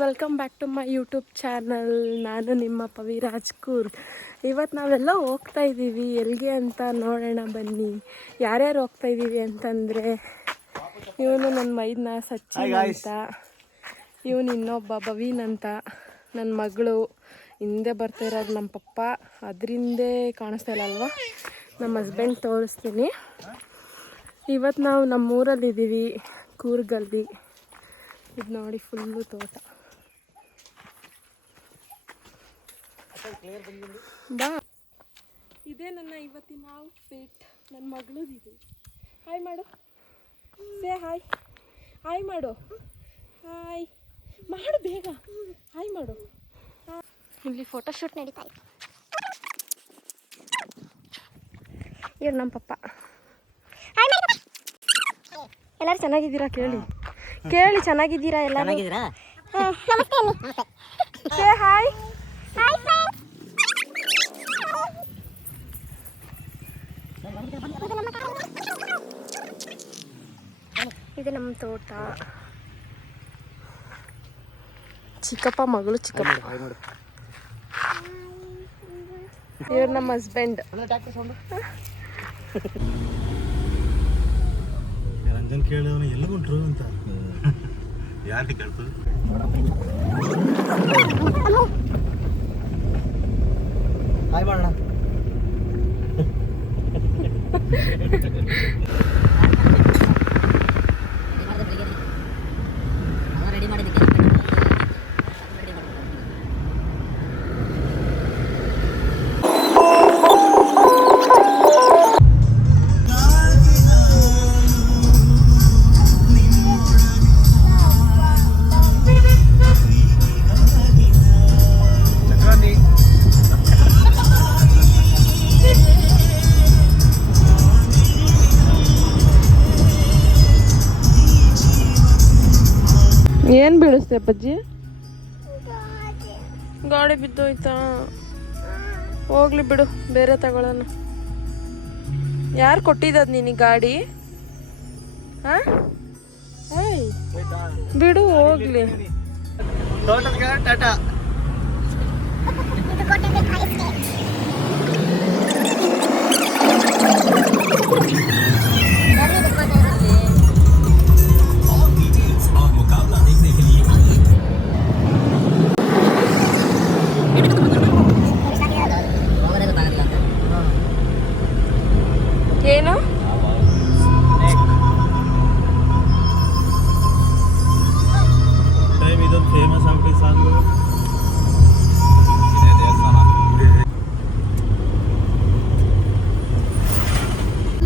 Welcome back to my YouTube channel. ನಾನು ನಿಮ್ಮ ಪವಿ ರಾಜ್ಕೂರ್. ಇವತ್ತು ನಾವೆಲ್ಲ ಹೋಗ್ತಾ ಇದ್ದೀವಿ. ಎಲ್ಲಿಗೆ ಅಂತ ನೋಡೋಣ ಬನ್ನಿ. ಯಾರ್ಯಾರು ಹೋಗ್ತಾ ಇದ್ದೀವಿ ಅಂತಂದರೆ, ಇವನು ನನ್ನ ಮೈದ್ನ ಸಚಿನ್ ಅಂತ, ಇವನು ಇನ್ನೊಬ್ಬ ಭವೀನ್ ಅಂತ, ನನ್ನ ಮಗಳು. ಹಿಂದೆ ಬರ್ತಾ ಇರೋದು ನಮ್ಮ ಪಪ್ಪ, ಅದರಿಂದೇ ಕಾಣಿಸ್ತಾ ಇಲ್ಲ ಅಲ್ವಾ, ನಮ್ಮ ಹಸ್ಬೆಂಡ್ ತೋರಿಸ್ತೀನಿ. ಇವತ್ತು ನಾವು ನಮ್ಮೂರಲ್ಲಿದ್ದೀವಿ, ಕೂರ್ಗಲ್ಲಿ. ಇದು ನೋಡಿ ಫುಲ್ಲು ತೋಟ. ಬಾ, ಇದೇ ನನ್ನ ಇವತ್ತಿನ ಔಟ್ಫಿಟ್. ನನ್ನ ಮಗಳದಿದೆ. ಹಾಯ್ ಮಾಡು, ಸೇ ಹಾಯ್. ಹಾಯ್ ಮಾಡು, ಹಾಯ್ ಮಾಡು ಬೇಗ. ಹಾಯ್ ಮಾಡು. ಇಲ್ಲಿ ಫೋಟೋಶೂಟ್ ನಡೀತಾ ಇತ್ತು. ಇವ್ರು ನಮ್ಮ ಪಪ್ಪ. ಎಲ್ಲರೂ ಚೆನ್ನಾಗಿದ್ದೀರಾ? ಕೇಳಿ ಚೆನ್ನಾಗಿದ್ದೀರಾ? ಎಲ್ಲ ಸೇ ಹಾಯ್. ಇದು ನಮ್ಮ ತೋಟ. ಚಿಕ್ಕಪ್ಪ ಮಗಳು, ಚಿಕ್ಕಪ್ಪ. ಇವ್ರು ನಮ್ಮ ಹಸ್ಬೆಂಡ್. ರಂಜನ್ ಕೇಳಿದವನು ಎಲ್ಲ ಉಂಟ್ರು ಅಂತ ಯಾರಿಗೆ ಕೇಳ್ತದೆ? ಹಾಯ್ ಮಾಡೋಣ. ಏನು ಬೀಳಿಸ್ತೆ ಅಪ್ಪಾಜಿ? ಗಾಡಿ ಬಿದ್ದೋಯ್ತಾ? ಹೋಗ್ಲಿ ಬಿಡು, ಬೇರೆ ತಗೊಳ್ಳೋಣ. ಯಾರು ಕೊಟ್ಟಿದ್ದದು ನಿನಗೆ ಗಾಡಿ? ಹಾಂ, ಬಿಡು ಹೋಗ್ಲಿ. ಟಾಟಾ. ಏನು ಇದೊಂದು ಫೇಮಸ್ ಆಗ್ಬಿಟ್ಟು ಸಾಂಗು.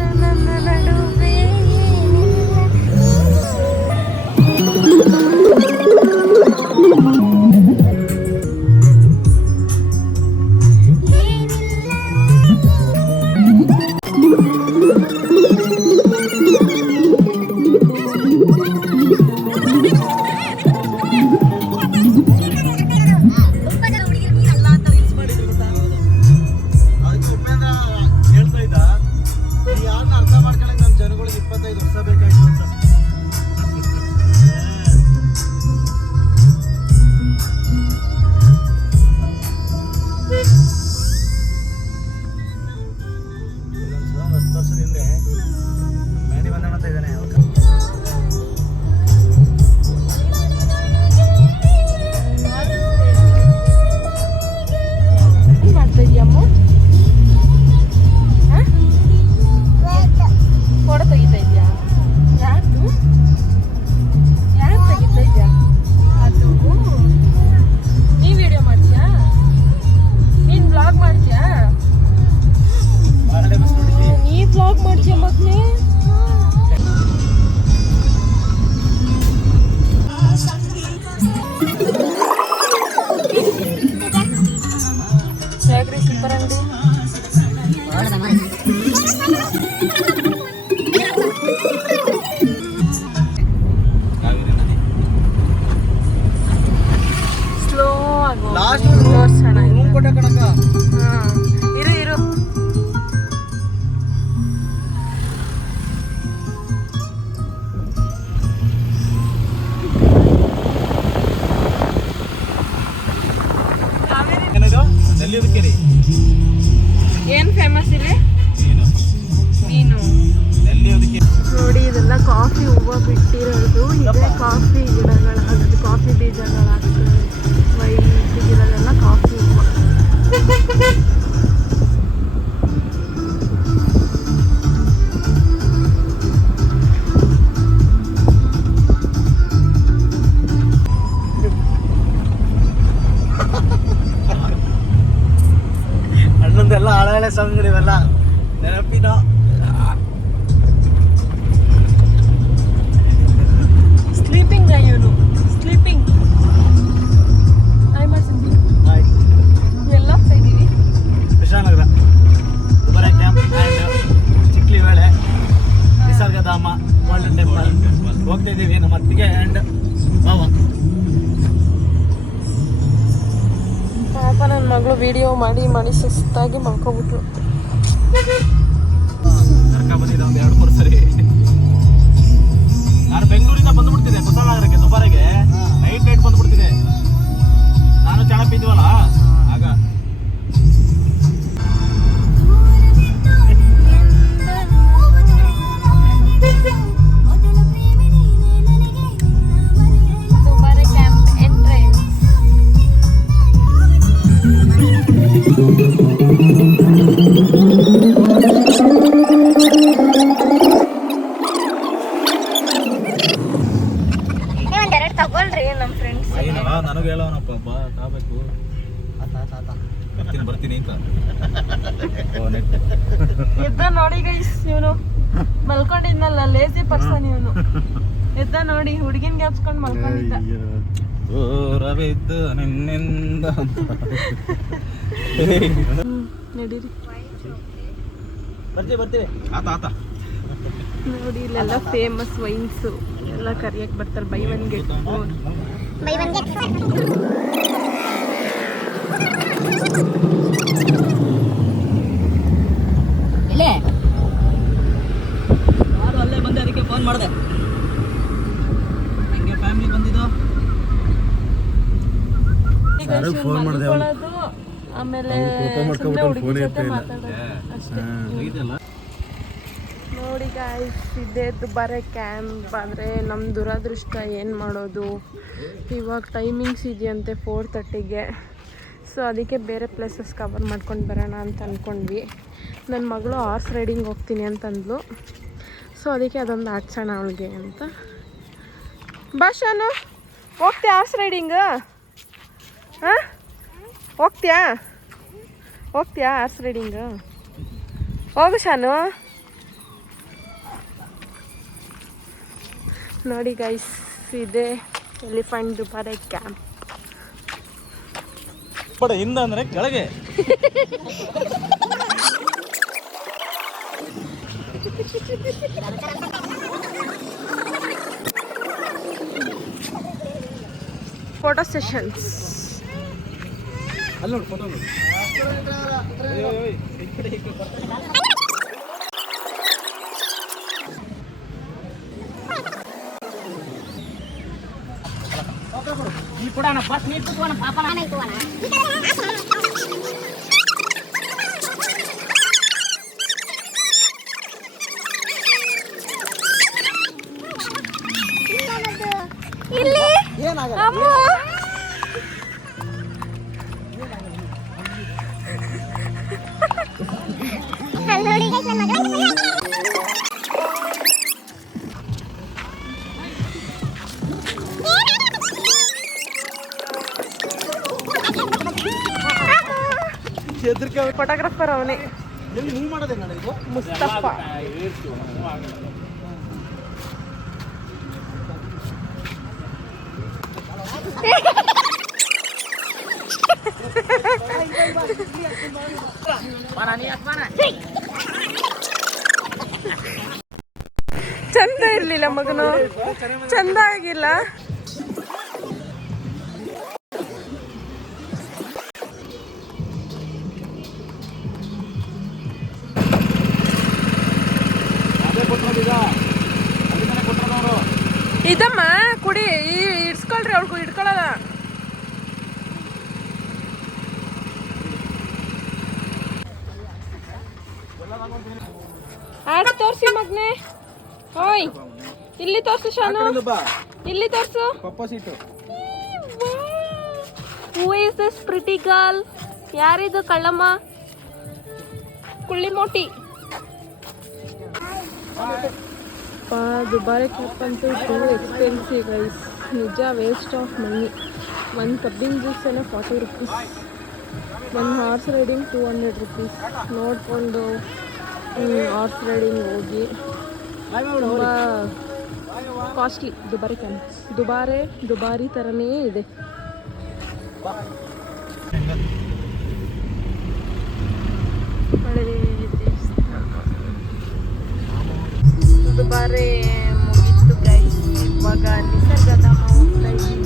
ನನ್ನ ನಡು ನೋಡಿ ಇದೆಲ್ಲ ಕಾಫಿ ಹೂವು ಬಿಟ್ಟಿರೋದು. ಇದೇ ಕಾಫಿ ಗಿಡಗಳಾಗೋದು, ಕಾಫಿ ಬೀಜಗಳಾಗ್ತವೆ. ವೈಟ್ ಗಿಡದೆಲ್ಲ ಕಾಫಿ ಹೂವು. ಅಣ್ಣಂದೆಲ್ಲ ಹಳೆ ಸಂಗಡಿವೆಲ್ಲ ನೆನಪಿನ. ಸ್ಲೀಪಿಂಗ್ ಇವನು ಸ್ಲೀಪಿಂಗ್. ಎಲ್ಲ ಹೋಗ್ತಾ ಇದ್ದೀವಿ. Krishnanagar, Dubare camp and Chiklihole, Nisargadhama, golden temple ಹೋಗ್ತಾ ಇದ್ದೀವಿ ನಮ್ಮ ಅತ್ತಿಗೆ ಆ್ಯಂಡ್ ಮಾವ. ಪಾಪ ನನ್ನ ಮಗಳು ವಿಡಿಯೋ ಮಾಡಿ ಸುಸ್ತಾಗಿ ಮಲ್ಕೊಬಿಟ್ಲು. ಕರ್ಕ ಬಂದಿದ್ದೆ ಒಂದು 2-3 ಸರಿ. ನಾನು ಬೆಂಗಳೂರಿಂದ ಬಂದ್ಬಿಡ್ತಿದ್ದೆ ಕುಶಾಲನಗರಕ್ಕೆ, ದುಬಾರೆಗೆ ನೈಟ್ ಬಂದ್ಬಿಡ್ತಿದ್ದೆ. ನಾನು ಚಾಣಪ್ಪ ಇದ್ದೀವಲ್ಲ ಆಗ. Dubare camp entrance. ಒಂದೆರಡು ತಗೊಳ್ರಿ ನಮ್ಮ ಫ್ರೆಂಡ್ಸ್. ನನಗೆ ಹೇಳೋನಪ್ಪ ಬಾ ತಾಬೇಕು ಬರ್ತೀನಿ ಅಂತ. ಎದ್ದ ನೋಡಿ ಗೈಸ್, ಇವನು ಮಲ್ಕೊಂಡಿದ್ನಲ್ಲ, ಲೇಸಿ ಪರ್ಸನ್ ಇವನು. ಎದ್ದ ನೋಡಿ, ಹುಡುಗಿನ ಗ್ಯಾಪ್ಸ್ಕೊಂಡು ಮಲ್ಕೊಂಡಿದ್ದ. ದೂರವಿದ್ದು ನಿನ್ನಿಂದ ನಡೀರಿ ಬರ್ತೀವಿ. ಆತ ನೋಡಿ, ಇಲ್ಲೆಲ್ಲ ಫೇಮಸ್ ವೈನ್ಸು ಎಲ್ಲ ಕರಿಯಕ್ಕೆ ಬರ್ತಾರೆ. By one get four. By one get four. ಇಲ್ಲೇ ನಾನು ಅಲ್ಲೇ ಬಂದೆ, ಅದಕ್ಕೆ ಫೋನ್ ಮಾಡಿದೆ. ಹಂಗೆ ಫ್ಯಾಮಿಲಿ ಬಂದಿದ್ದು. ಫೋನ್ ಮಾಡಿದೆ, ಆಮೇಲೆ ಹುಡುಗಿ ಜೊತೆ ಮಾತಾಡೋದು ಅಷ್ಟೇ. ನೋಡಿ ಗಾಯ್ಸ್, ಇದೇ ದುಬಾರೆ ಕ್ಯಾಂಪ್. ಆದರೆ ನಮ್ಮ ದುರದೃಷ್ಟ ಏನು ಮಾಡೋದು, ಇವಾಗ ಟೈಮಿಂಗ್ಸ್ ಇದೆಯಂತೆ 4:30ಗೆ. ಸೊ ಅದಕ್ಕೆ ಬೇರೆ ಪ್ಲೇಸಸ್ ಕವರ್ ಮಾಡ್ಕೊಂಡು ಬರೋಣ ಅಂತ ಅಂದ್ಕೊಂಡ್ವಿ. ನನ್ನ ಮಗಳು ಹಾರ್ಸ್ ರೈಡಿಂಗ್ ಹೋಗ್ತೀನಿ ಅಂತಂದ್ಲು. ಸೊ ಅದಕ್ಕೆ ಅದೊಂದು ಆಡ್ಸೋಣ ಅವಳಿಗೆ ಅಂತ. ಭಾಷಾನು ಹೋಗ್ತೀಯಾ ಹಾರ್ಸ್ ರೈಡಿಂಗ್? ಹಾಂ, ಹೋಗ್ತೀಯಾ ಹಾರ್ಸ್ ರೈಡಿಂಗ್? ಹೋಗು ಶಾನು. ನೋಡಿ ಗೈಸ್, ಇದೆ ಎಲಿಫೆಂಟ್ ದುಬಾರೆ ಕ್ಯಾಂಪ್. ಹಿಂದ ಅಂದ್ರೆ ಕೆಳಗೆ. Photo sessions. ಅಲ್ಲಿ ನೋಡಿ ಫೋಟೋ ನೋಡಿ. ನೀ ಕೊಡೋಣ ಫಸ್ಟ್, ನೀರು ಕುತ್ಕೋಣ ಪಾಪ. ಆಮೇಲೆ ತಗೋಣ. ಇಲ್ಲಿ ಅಮ್ಮ ಅಲ್ಲಿ ನೋಡಿ ಗೈಸ್, ನನ್ನ ಮಗಳು ಫೋಟೋಗ್ರಾಫರ್ ಅವನೇ, ಮೂವ್ ಮಾಡೋದೇ ಇದು ಮುಸ್ತಫಾ. ಚಂದ ಇರ್ಲಿಲ್ಲ ಮಗನು, ಚಂದ ಆಗಿಲ್ಲ. ಇದಮ್ಮ ಕುಡಿ, ಇಡ್ಸ್ಕೊಳ್ರಿ, ಅವಳಿಗೂ ಇಡ್ಕೊಳದ. ಆಡ್ಸ್ ತೋರ್ಸಿ ಮಗ್ನೆ. ಓಯ್ ಇಲ್ಲಿ ತೋರ್ಸು ಶಾನು, ಬಾ ಇಲ್ಲಿ ತೋರ್ಸು. ಪಪ್ಪ seat. Who is this pretty girl? ಯಾರಿದು ಕಳ್ಳಮ್ಮ? ಕುಳ್ಳಿ ಮೋಟಿ. ದುಬಾರಿ ಕ್ಯಾಪ್ ಅಂತೂ ಟೂ ಎಕ್ಸ್ಪೆನ್ಸಿವ್ ಗೈಸ್, ನಿಜ ವೇಸ್ಟ್ ಆಫ್ ಮನಿ. ಒಂದು ಕಬ್ಬಿನ ಜ್ಯೂಸೇನೆ 40 ರುಪೀಸ್, ಒಂದು ಹಾರ್ಸ್ ರೈಡಿಂಗ್ 200 ರುಪೀಸ್. ನೋಡಿಕೊಂಡು ಹಾರ್ಸ್ ರೈಡಿಂಗ್ ಹೋಗಿ ತುಂಬ ಕಾಸ್ಟ್ಲಿ. ದುಬಾರಿ ಕ್ಯಾನ್ ದುಬಾರಿ ಥರನೇ ಇದೆ. ದುಬಾರಿ ಮುಗೀತು ಗೈಸ್, ಇವಾಗ ನಿಸರ್ಗಧಾಮ ಹೋಗ್ತಾ ಇದ್ದೀವಿ.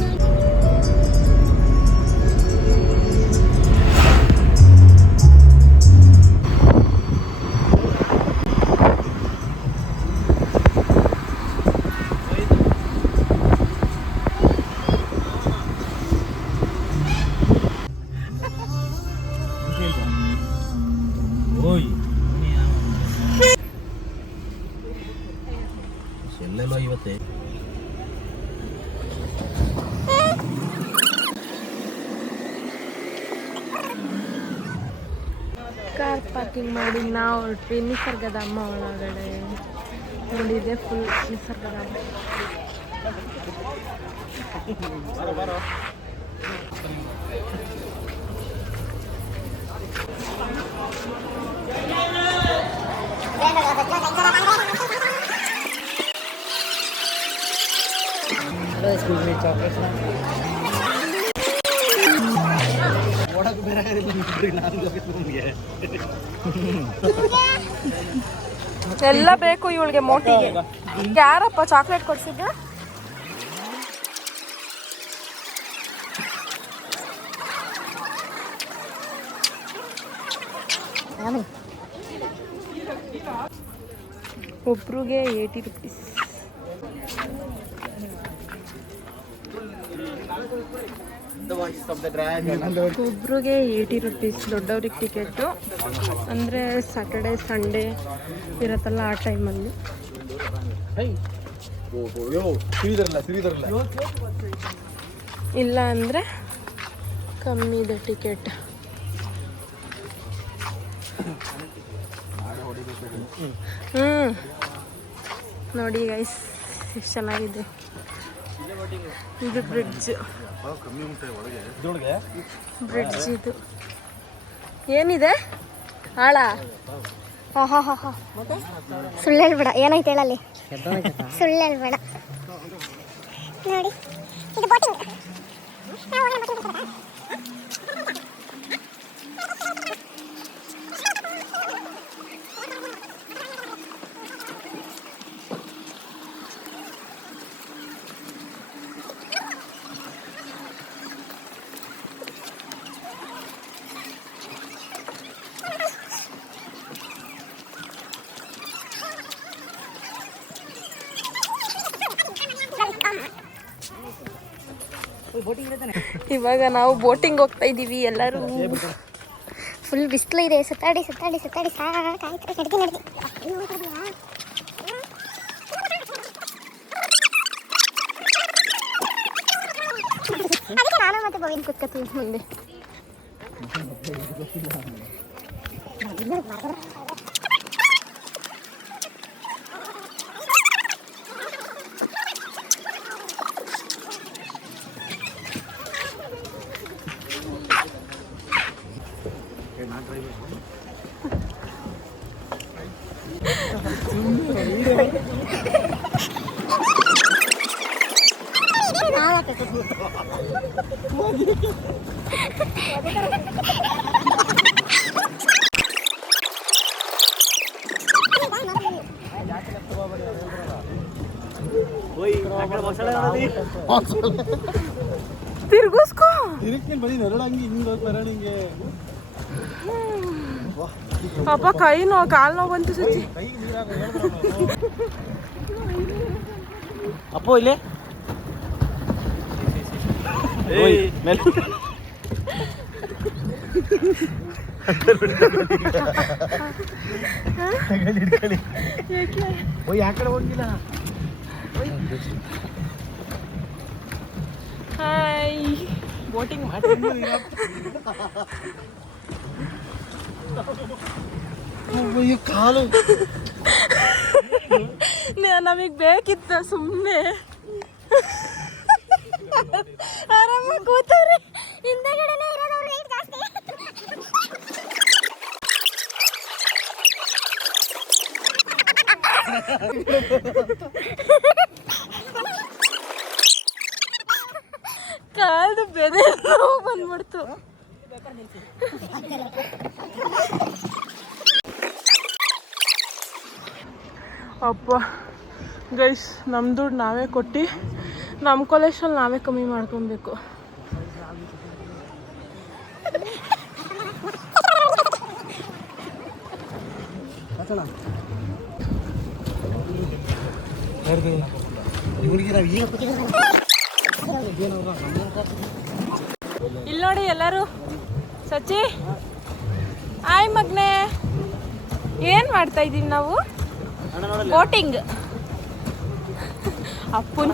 ಓಯ್ ಎಲ್ಲೆಲ್ಲ ಇವತ್ತೇ ಕಾರ್ ಪಾರ್ಕಿಂಗ್ ಮಾಡಿ ನಾವು ಹೊರಟ್ವಿ ನಿಸರ್ಗಧಾಮ ಒಳಗಡೆ. ನೋಡಿದೆ ಫುಲ್ ನಿಸರ್ಗಧಾಮ. ಎಲ್ಲ ಬೇಕು ಇವಳಿಗೆ ಮೋಟಿಗೆ. ಯಾರಪ್ಪ ಚಾಕ್ಲೇಟ್ ಕೊಡ್ಸಿದ್ದ? ಒಬ್ರಿಗೆ 80 ರುಪೀಸ್. ಒಬ್ರಿಗೆ 80 ರುಪೀಸ್. ದೊಡ್ಡವ್ರಿಗೆ ಟಿಕೆಟು ಅಂದರೆ ಸ್ಯಾಟರ್ಡೆ ಸಂಡೇ ಇರತ್ತಲ್ಲ ಆ ಟೈಮಲ್ಲಿ. ಇಲ್ಲ ಅಂದರೆ ಕಮ್ಮಿ ಇದೆ ಟಿಕೆಟ್. ನೋಡಿ ಗೈಸ್ ಎಷ್ಟು ಚೆನ್ನಾಗಿದೆ. ಇದು ಬ್ರಿಡ್ಜ್ ಇದು ಏನಿದೆ ಆಳ? ಹಾ ಸುಳ್ಳು ಹೇಳ್ಬೇಡ, ಏನಾಯ್ತು ಹೇಳಲ್ಲಿ, ಸುಳ್ಳು ಹೇಳ್ಬೇಡ. ನೋಡಿ ಇದು ಬೋಟಿಂಗ್. ಇವಾಗ ನಾವು ಬೋಟಿಂಗ್ ಹೋಗ್ತಾ ಇದ್ದೀವಿ ಎಲ್ಲರೂ. ಫುಲ್ ಬಿಸಿಲು ಇದೆ, ಸುತ್ತಾಡಿ ಸುತ್ತಾಡಿ ಸುತ್ತಾಡಿ ಸಾಕಾಯ್ತು. ನಡ್ದಿ ಅದಕ್ಕೆ ನಾನು ಮತ್ತೆ ಗೋವಿಂದ ಕುತ್ಕೋತೀವಿ ಮುಂದೆ. ತಿರ್ಗಿಸ್ಕೋ. ಪಾಪ ಕೈ ನೋವು, ಕಾಲು ನೋವು ಬಂತು ಸುಚಿ. ಅಪ್ಪೋ ಇಲ್ಲಿ ಯಾಕಡೆ ಹೋಗಿಲ್ಲ. ಹಾಯ್ ಬೋಟಿಂಗ್ ಮಾಡಿ ಕಾಲು ನಮಗೆ ಬೇಕಿತ್ತ ಸುಮ್ಮನೆ ಆರಾಮಾಗಿ ಕೂತಾರೆ. ಹಿಂದೆಗಡೆನೇ ಇರೋದು ರೇಟ್ ಜಾಸ್ತಿ. ಕಾಲ್ದು ಬೆದೆ ನೋವು ಬಂದ್ಬಿಡ್ತು. ಅಪ್ಪ ಗೈಸ್, ನಮ್ಮ ದುಡ್ಡು ನಾವೇ ಕೊಟ್ಟು ನಮ್ಮ ಕೊಲೆಕ್ಷನ್ ನಾವೇ ಕಮ್ಮಿ ಮಾಡ್ಕೊಬೇಕು. ಇಲ್ಲಿ ನೋಡಿ ಎಲ್ಲರೂ. ಸಚ್ಚಿ ಆಯ್ ಮಗ್ನೆ, ಏನು ಮಾಡ್ತಾ ಇದ್ದೀವಿ ನಾವು? ಬೋಟಿಂಗ್. ಅಪ್ಪನ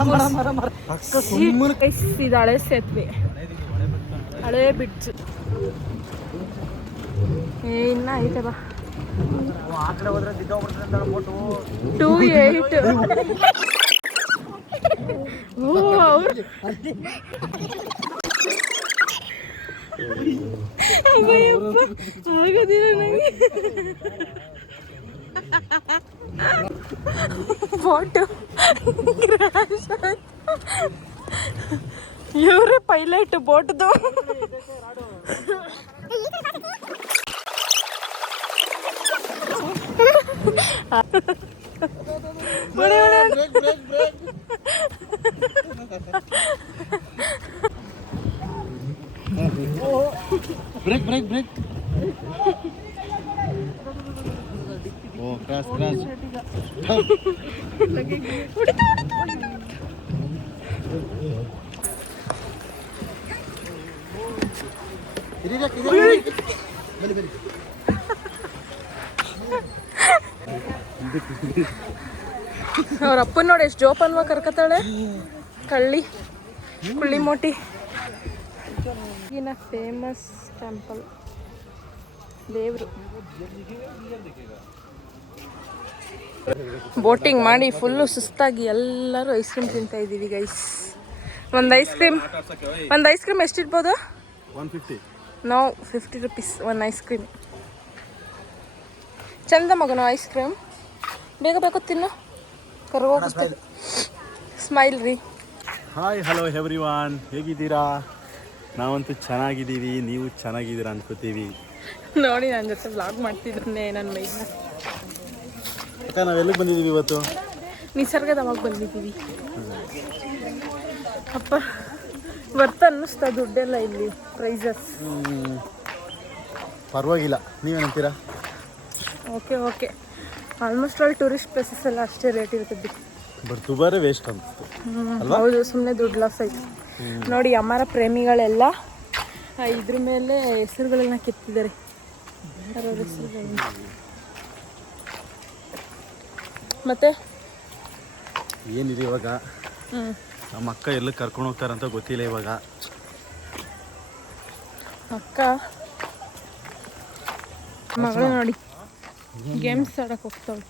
ಇದು ಹಳೆ ಸೇತುವೆ, ಹಳೆ ಬಿಡ್ಸು. ಇನ್ನ ಐತೆ ಬಾ. 28 ಆಗೋದಿಲ್ಲ ನನಗೆ. ಬೋಟು ಇವ್ರೆ ಪೈಲಟ್ ಬೋಟ್ದು. Brake brake brake. ಓ ಕ್ರಾಸ್ ಕ್ರಾಸ್. ಅವ್ರ ಅಪ್ಪನ ನೋಡಿ ಎಷ್ಟು ಜೋಪಾನ್ವ ಕರ್ಕತಾಳೆ. ಕಳ್ಳಿ ಕುಳ್ಳಿ ಮೋಟಿ. ಈಗಿನ ಫೇಮಸ್ ಟೆಂಪಲ್ ದೇವರು. ಬೋಟಿಂಗ್ ಮಾಡಿ ಫುಲ್ಲು ಸುಸ್ತಾಗಿ ಎಲ್ಲರೂ ಐಸ್ ಕ್ರೀಮ್ ತಿಂತಾ ಇದ್ದೀವಿ ಗೈಸ್. ಒಂದು ಐಸ್ ಕ್ರೀಮ್ ಎಷ್ಟಿರ್ಬೋದು? 150. ನಾವು 50 rupees ಒಂದು ಐಸ್ ಕ್ರೀಮ್. ಚಂದ ಮಗನು ಐಸ್ ಕ್ರೀಮ್. ಬೇಗ ಬೇಕು ತಿನ್ನು, ಕರ್ಗೋಗುತ್ತೆ. ಸ್ಮೈಲ್ ರೀ. ಹಾಯ್ ಹಲೋ ಎವ್ರಿವಾನ್, ಹೇಗಿದ್ದೀರಾ? ನಾವಂತೂ ಚೆನ್ನಾಗಿದ್ದೀವಿ, ನೀವು ಚೆನ್ನಾಗಿದ್ದೀರಾ ಅನ್ಕೋತೀವಿ. ನೋಡಿ ನನ್ನ ಜೊತೆ ವ್ಲಾಗ್ ಮಾಡ್ತಿದ್ರನ್ನೇ ನನ್ನ ಮೈನ. ನಾವೆಲ್ಲಿಗೆ ಬಂದಿದ್ದೀವಿ ಇವತ್ತು? ನಿಸರ್ಗದವಾಗ ಬಂದಿದ್ದೀವಿ. ಅಪ್ಪ ವರ್ತ ಅನ್ನಿಸ್ತಾ ದುಡ್ಡೆಲ್ಲ ಇಲ್ಲಿ ಪ್ರೈಸಸ್. ಪರವಾಗಿಲ್ಲ, ನೀವೇನಂತೀರಾ? Okay almost all tourist places ಎಲ್ಲ ಅಷ್ಟೇ ರೇಟ್ ಇರ್ತದೆ. ಬಟ್ ದುಬಾರಿ ವೇಸ್ಟ್ ಅನ್ಸುತ್ತೆ. ಹೌದು, ಸುಮ್ಮನೆ ದುಡ್ಡು ಲಾಸ್ ಆಯ್ತು. ನೋಡಿ ಅಮರ ಪ್ರೇಮಿಗಳೆಲ್ಲ ಇದ್ರ ಮೇಲೆ ಹೆಸರುಗಳನ್ನ ಕೆತ್ತಿದ್ದಾರೆ. ಮತ್ತೆ ಏನಿದೆ ಇವಾಗ, ನಮ್ಮ ಅಕ್ಕ ಎಲ್ಲಿ ಕರ್ಕೊಂಡು ಹೋಗ್ತಾರಂತ ಗೊತ್ತಿಲ್ಲ ಇವಾಗ. ಅಕ್ಕ ಮಗಳು ನೋಡಿ ಗೇಮ್ಸ್ ಆಡಕ್ಕೆ ಹೋಗ್ತಾಳೆ.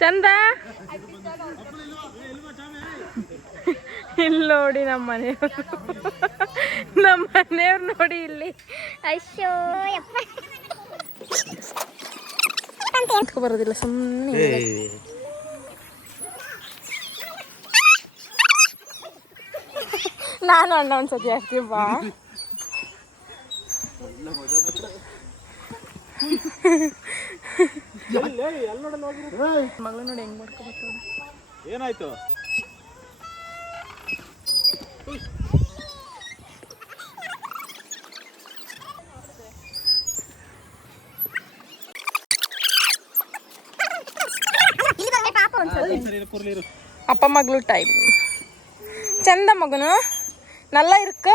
ಚಂದ ಇಲ್ಲಿ ನೋಡಿ ನಮ್ಮ ಮನೆಯವ್ರು ನೋಡಿ ಇಲ್ಲಿ. ಅಯ್ಯೋ ಬರೋದಿಲ್ಲ ಸುಮ್ಮನೆ. ನಾನು ಅಣ್ಣ ಒಂದ್ಸತಿ ಆಗ್ತೀವಿ ಬಾ. ಮಗಳು ನೋಡಿ ಹೆಂಗ್ ಮಾಡ್ಕೊಬೇಕು. ಏನಾಯ್ತು? ಅಪ್ಪ ಮಗಳು ಟೈಮ್. ಚಂದ ಮಗನು ನಲ್ಲ ಇರುಕ್ಕ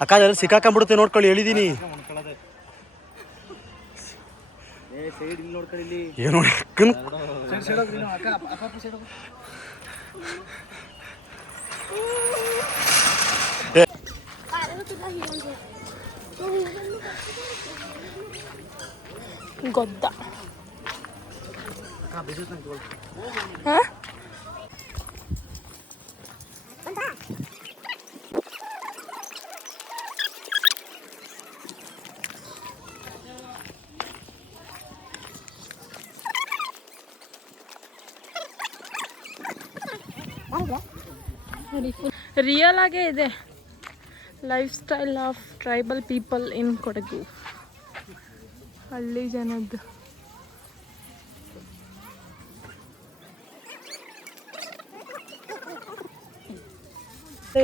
ಅಕ್ಕ ಅದೆಲ್ಲ ಸಿಕ್ಕಾಕೊಂಡ್ಬಿಡುತ್ತೆ ನೋಡ್ಕೊಳ್ಳಿ ಹೇಳಿದೀನಿ ಏನು ಗೊದ್ದ ಹಾಂ ರಿಯಲ್ ಆಗೇ ಇದೆ life style of tribal people in Kodagu ಹಳ್ಳಿ ಜನದ್ದು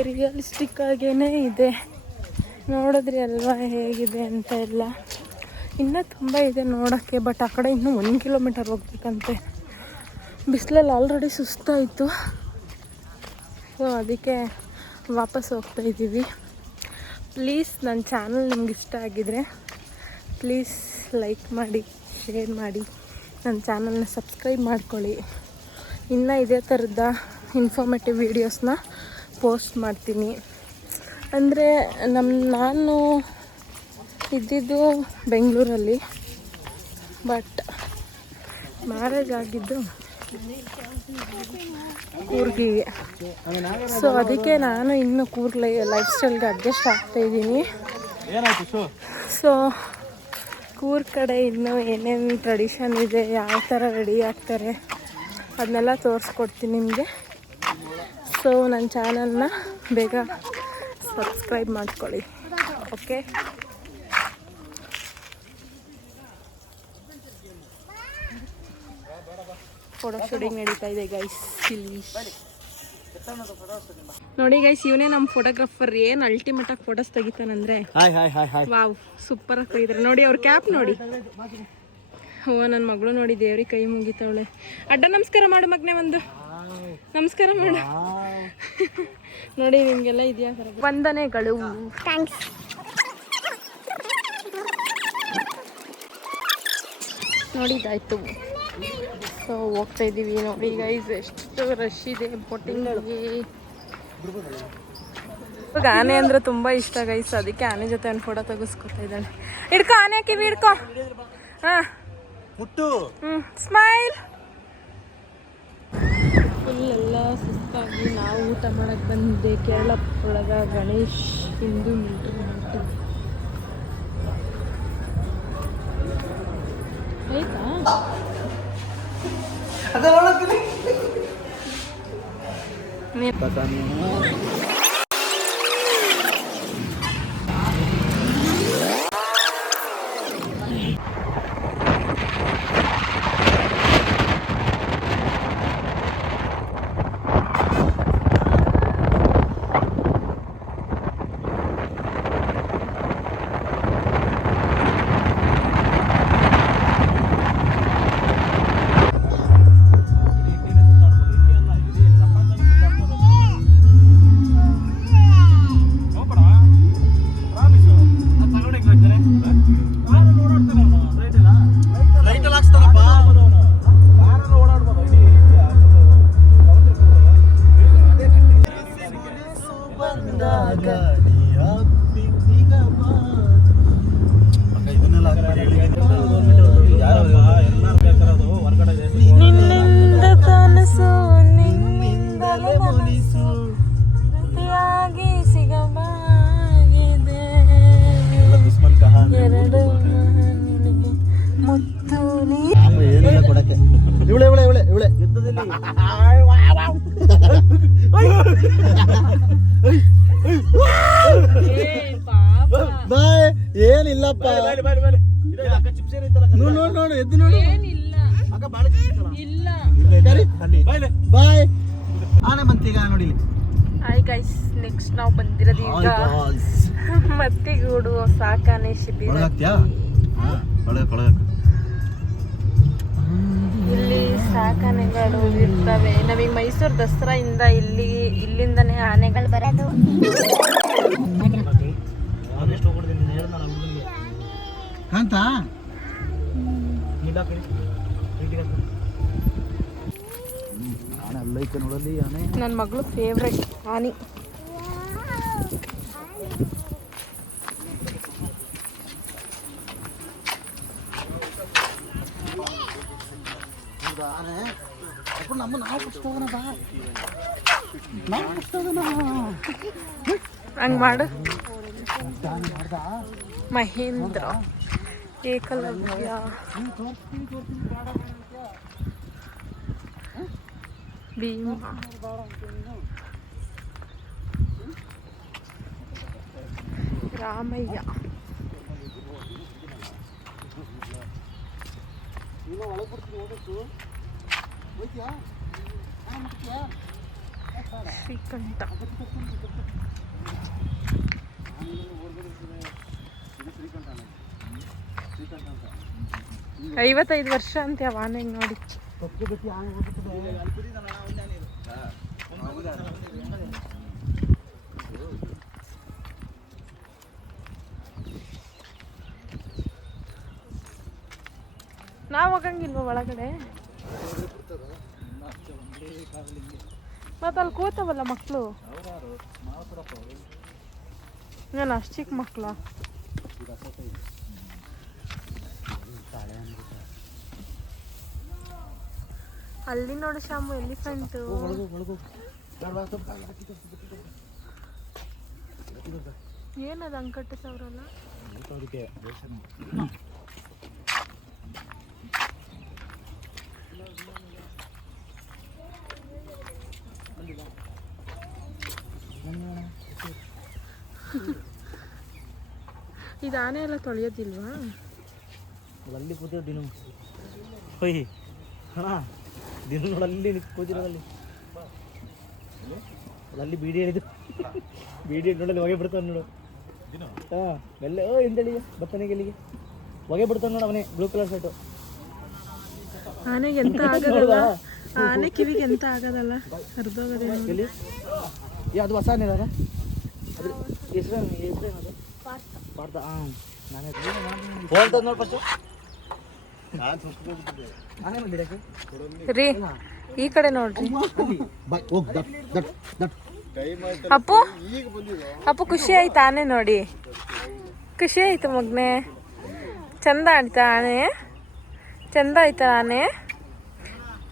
ರಿಯಲಿಸ್ಟಿಕ್ ಆಗೇನೆ ಇದೆ ನೋಡಿದ್ರಿ ಅಲ್ವಾ ಹೇಗಿದೆ ಅಂತ ಎಲ್ಲ ಇನ್ನೂ ತುಂಬ ಇದೆ ನೋಡೋಕ್ಕೆ ಬಟ್ ಆ ಕಡೆ ಇನ್ನೂ 1 ಕಿಲೋಮೀಟರ್ ಹೋಗ್ಬೇಕಂತೆ ಬಿಸಿಲಲ್ಲಿ ಆಲ್ರೆಡಿ ಸುಸ್ತಾಯಿತು ಸೊ ಅದಕ್ಕೆ ವಾಪಸ್ ಹೋಗ್ತಾ ಇದ್ದೀವಿ ಪ್ಲೀಸ್ ನನ್ನ ಚಾನಲ್ ನಿಮ್ಗೆ ಇಷ್ಟ ಆಗಿದರೆ ಪ್ಲೀಸ್ ಲೈಕ್ ಮಾಡಿ ಶೇರ್ ಮಾಡಿ ನನ್ನ ಚಾನಲ್ನ ಸಬ್ಸ್ಕ್ರೈಬ್ ಮಾಡ್ಕೊಳ್ಳಿ ಇನ್ನು ಇದೇ ಥರದ ಇನ್ಫಾರ್ಮೇಟಿವ್ ವೀಡಿಯೋಸ್ನ ಪೋಸ್ಟ್ ಮಾಡ್ತೀನಿ ಅಂದರೆ ನಾನು ಇದ್ದಿದ್ದು ಬೆಂಗಳೂರಲ್ಲಿ ಬಟ್ ಮ್ಯಾರೇಜ್ ಆಗಿದ್ದು ಕೂರ್ಗಿಗೆ ಸೊ ಅದಕ್ಕೆ ನಾನು ಇನ್ನು ಕೂರ್ಗ್ ಲೈಫ್ ಸ್ಟೈಲ್ಗೆ ಅಡ್ಜಸ್ಟ್ ಆಗ್ತಾಯಿದ್ದೀನಿ ಸೊ ಕೂರ್ಗ್ ಕಡೆ ಇನ್ನೂ ಏನೇನು ಟ್ರೆಡಿಷನ್ ಇದೆ ಯಾವ ಥರ ರೆಡಿ ಆಗ್ತಾರೆ ಅದನ್ನೆಲ್ಲ ತೋರಿಸ್ಕೊಡ್ತೀನಿ ನಿಮಗೆ ಸೊ ನನ್ನ ಚಾನಲ್ನ ಬೇಗ ಸಬ್ಸ್ಕ್ರೈಬ್ ಮಾಡ್ಕೊಳ್ಳಿ ಓಕೆ ಫೋಟೋ ಶೂಟಿಂಗ್ ನಡೀತಾ ಇದೆ ಗೈಸ್ ಇಲ್ಲಿ ನೋಡಿ ಗೈಸ್ ಇವನೇ ನಮ್ಮ ಫೋಟೋಗ್ರಾಫರ್ ಏನು ಅಲ್ಟಿಮೇಟ್ ಆಗಿ ಫೋಟೋಸ್ ತೆಗಿತಾನಂದ್ರೆ ವಾವ್ ಸೂಪರ್ ಆಗಿ ತೆಗಿತಾರೆ ನೋಡಿ ಅವ್ರ ಕ್ಯಾಪ್ ನೋಡಿ ಓ ನನ್ನ ಮಗಳು ನೋಡಿ ದೇವ್ರಿಗೆ ಕೈ ಮುಗಿತಾವಳೆ ಅಡ್ಡ ನಮಸ್ಕಾರ ಮಾಡು ಮಗನೇ ಒಂದು ನಮಸ್ಕಾರ ಮಾಡು ನೋಡಿ ನಿಮಗೆಲ್ಲ ಇದೆಯಾ ವಂದನೆಗಳು ಥ್ಯಾಂಕ್ಸ್ ನೋಡಿದಾಯ್ತು ಸೊ ಹೋಗ್ತಾ ಇದ್ದೀವಿ ನೋಡಿ ಗೈಸ್ ಎಷ್ಟು ರಶ್ ಇದೆ ಬೋಟಿಂಗ್ಗೆ ಇವಾಗ ಆನೆ ಅಂದರೆ ತುಂಬ ಇಷ್ಟ ಗೈಸ್ ಅದಕ್ಕೆ ಆನೆ ಜೊತೆ ಒಂದು ಫೋಟೋ ತೆಗೆಸ್ಕೊತಾ ಇದ್ದಾಳೆ ಹಿಡ್ಕೊ ಆನೆ ಕಿವಿ ಹಿಡ್ಕೊ ಹಾಂ ಸ್ಮೈಲ್ ಫುಲ್ ಎಲ್ಲ ಸುಸ್ತಾಗಿ ನಾವು ಊಟ ಮಾಡಕ್ಕೆ ಬಂದಿದ್ದೆ ಕೇರಳ ಒಳಗ ಗಣೇಶ್ ಹಿಂದೂ ಮಿಲ್ಟ್ರಿ ಆಯ್ತಾ ನಿನ್ನಿಂದ ಕನಸು ನಿನ್ನಿಂದಲೇ ಮನಸ್ಸು ಜೊತೆಯಾಗಿ ಸಿಗಬಾಗಿದೆ ಎರಡು ನಿನಗೆ ಮುತ್ತು ನೀ ಏನಿಲ್ಲ ಕೊಡಕ್ಕೆ ಇವಳೆ ಯುದ್ಧದಲ್ಲಿ ಏನಿಲ್ಲಪ್ಪ ನೆಕ್ಸ್ಟ್ ನಾವು ಬಂದಿರೋದು ಈಗ ಮತ್ತಿಗೂಡು ಸಾಕಾನೆ ಶಿಬಿರ. ಇಲ್ಲಿ ಸಾಕಾನೆಗಳು ಇರ್ತವೆ. ನಮಗೆ ಮೈಸೂರು ದಸರಾ ಇಂದ ಇಲ್ಲಿಂದನೇ ಆನೆಗಳು ಬರೋದು ನನ್ನ ಮಗಳು ಫೇವ್ರೆಟ್ ಆನೆ. ಹಂಗ್ ಮಾಡು. ಮಹೇಂದ್ರ, ಏಕಲವ್ಯ, ಭೀಮ, ರಾಮಯ್ಯ, ಶ್ರೀಕಂಠ. 55 ವರ್ಷ ಅಂತೆ ಆ ಆನೆಗೆ ನೋಡಿ. ನಾವು ಹೋಗಂಗಿಲ್ವ ಒಳಗಡೆ? ಮತ್ತೆ ಅಲ್ಲಿ ಕೂತವಲ್ಲ ಮಕ್ಕಳು. ನಾನು ಅಷ್ಟು ಚಿಕ್ಕ ಮಕ್ಕಳ. ಅಲ್ಲಿ ನೋಡು ಶಾಮು, ಎಲಿಫೆಂಟು. ಏನದು ಅಂಕಟ್ಟು ಸಾವಿರಲ್ಲ? ಇದು ಆನೆ ಎಲ್ಲ ತೊಳೆಯೋದಿಲ್ವಾ? ಅಲ್ಲಿ ಕೂತಿರೋ ದಿನ ಹೋಯ್ ಹಣ ದಿನ ನೋಡಲ್ಲಿ ಕೂತಿರೋದಲ್ಲಿ ಅಲ್ಲಿ ಬೀಡಿ ಹೇಳಿದ್ದು ಬೀಡಿ ನೋಡಲ್ಲಿ ಹೊಗೆ ಬಿಡ್ತಾನೆ ನೋಡು. ಹಾಂ ಎಲ್ಲ ಹಿಂದಳಿ ಬತ್ತನಿಗೆ ಎಲ್ಲಿಗೆ ಹೊಗೆ ಬಿಡ್ತಾನೆ ನೋಡು. ಅವನೇ ಬ್ಲೂ ಕಲರ್ ಶರ್ಟು. ಆನೆಗೆ ಎಂತ ಆಗೋದಲ್ಲ, ಆನೆ ಕಿವಿಗೆ ಎಂತ ಆಗೋದಲ್ಲ, ಹರಿದೋಗದೆ. ಎಲ್ಲಿ ಅದು ಹೊಸ ಆನೆ ಅದ ಅದ್ರ ಹೆಸ್ರೇನದು? ಪಾರ್ಥ. ಹಾಂ ನಾನೇ ಫೋನ್ ತಂದು ನೋಡಿ ಫಸ್ಟು. ಆನೆ ಬಂದಿರಕ್ಕೆ ರೀ ಈ ಕಡೆ ನೋಡ್ರಿ. ಅಪ್ಪು ಅಪ್ಪು ಖುಷಿ ಆಯ್ತಾ ಆನೆ ನೋಡಿ? ಖುಷಿ ಆಯ್ತು ಮಗ್ನೆ? ಚಂದ ಆಯ್ತಾ ಆನೆ? ಚಂದ ಆಯ್ತಾ ಆನೆ?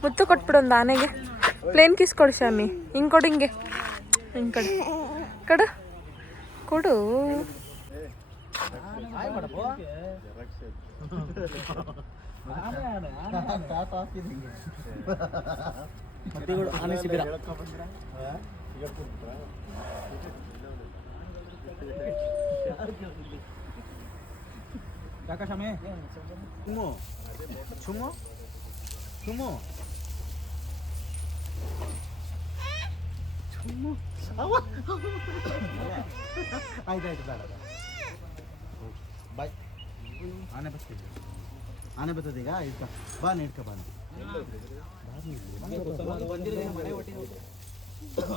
ಮುತ್ತು ಕೊಟ್ಬಿಡು ಒಂದು ಆನೆಗೆ. ಪ್ಲೇನ್ ಕಿಸ್ ಕೊಡು ಶಾಮಿ. ಹಿಂಗೆ ಕೊಡು, ಹಿಂಗೆ ಹಿಂಗೆ ಕೊಡು ಕೊಡು. ಆನೆ ಶಿಬಿರ. ಚುಮ್ಮು ಚುಮ್ಮು ಚುಮ್ಮು ಆಯ್ತಾಯ್ತು ಬೇಡ ಬಾಯ್. ಆನೆ ಬರ್ತಿದ್ದೆ, ಆನೆ ಬರ್ತದೆ ಈಗ. ಇಟ್ಕ ಬಾ, ಇಟ್ಕ ಬಾ.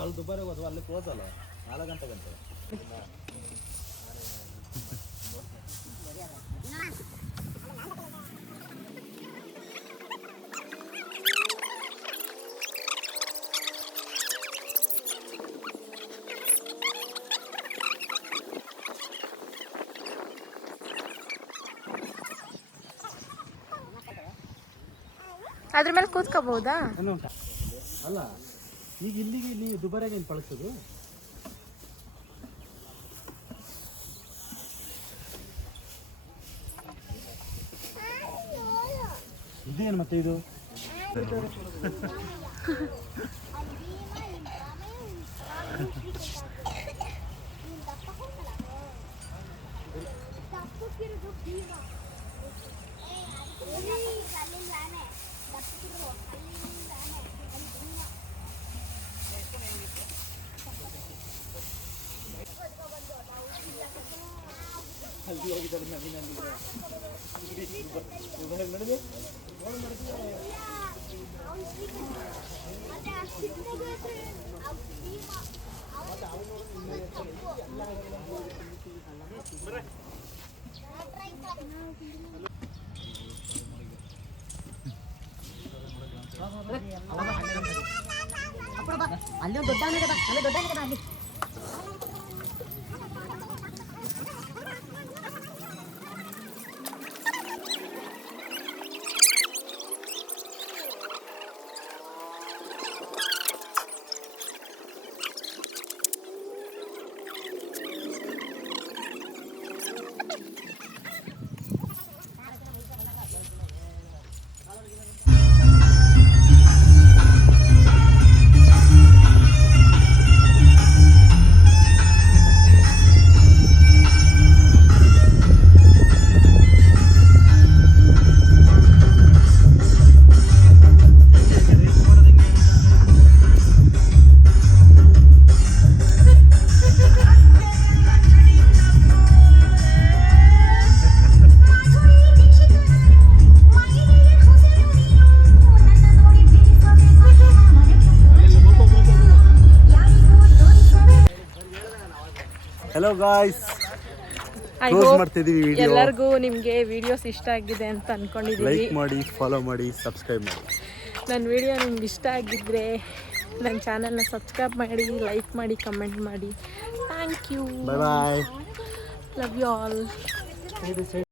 ಅಲ್ಲಿ ದುಬಾರಿ ಹೋಗೋದು, ಅಲ್ಲಿ ಕ್ಲೋಸ್ ಅಲ್ಲ 4 ಗಂಟೆ. ಅದ್ರ ಮೇಲೆ ಕೂತ್ಕೋಬಹುದಾ? ಅಲ್ಲ ಈಗ ಇಲ್ಲಿಗೆ ನೀವು ದುಬಾರಿಯಾಗಿ ಏನು ಪಳಸೋದು? ಇದೇನು ಮತ್ತೆ ಇದು? ಅಲ್ಲಿ ಒಂದು ದೊಡ್ಡ ಆನೆ ಇದೆ, ಅಲ್ಲಿ ದೊಡ್ಡ ಆನೆ ಇದೆ, ಅಲ್ಲಿ. Hello guys, I close hope ಮಾಡ್ತಿದ್ದೀವಿ ವಿಡಿಯೋ. ಎಲ್ಲರಿಗೂ ನಿಮಗೆ ವಿಡಿಯೋಸ್ ಇಷ್ಟ ಆಗಿದೆ ಅಂತ ಅನ್ಕೊಂಡಿದ್ದೀವಿ. ಲೈಕ್ ಮಾಡಿ, ಫಾಲೋ ಮಾಡಿ, ಸಬ್ಸ್ಕ್ರೈಬ್ ಮಾಡಿ. ನನ್ನ ವಿಡಿಯೋ ನಿಮ್ಗೆ ಇಷ್ಟ ಆಗಿದ್ದರೆ ನನ್ನ ಚಾನಲ್ನ ಸಬ್ಸ್ಕ್ರೈಬ್ ಮಾಡಿ, ಲೈಕ್ ಮಾಡಿ, ಕಮೆಂಟ್ ಮಾಡಿ. Thank you. Bye bye. Love you all.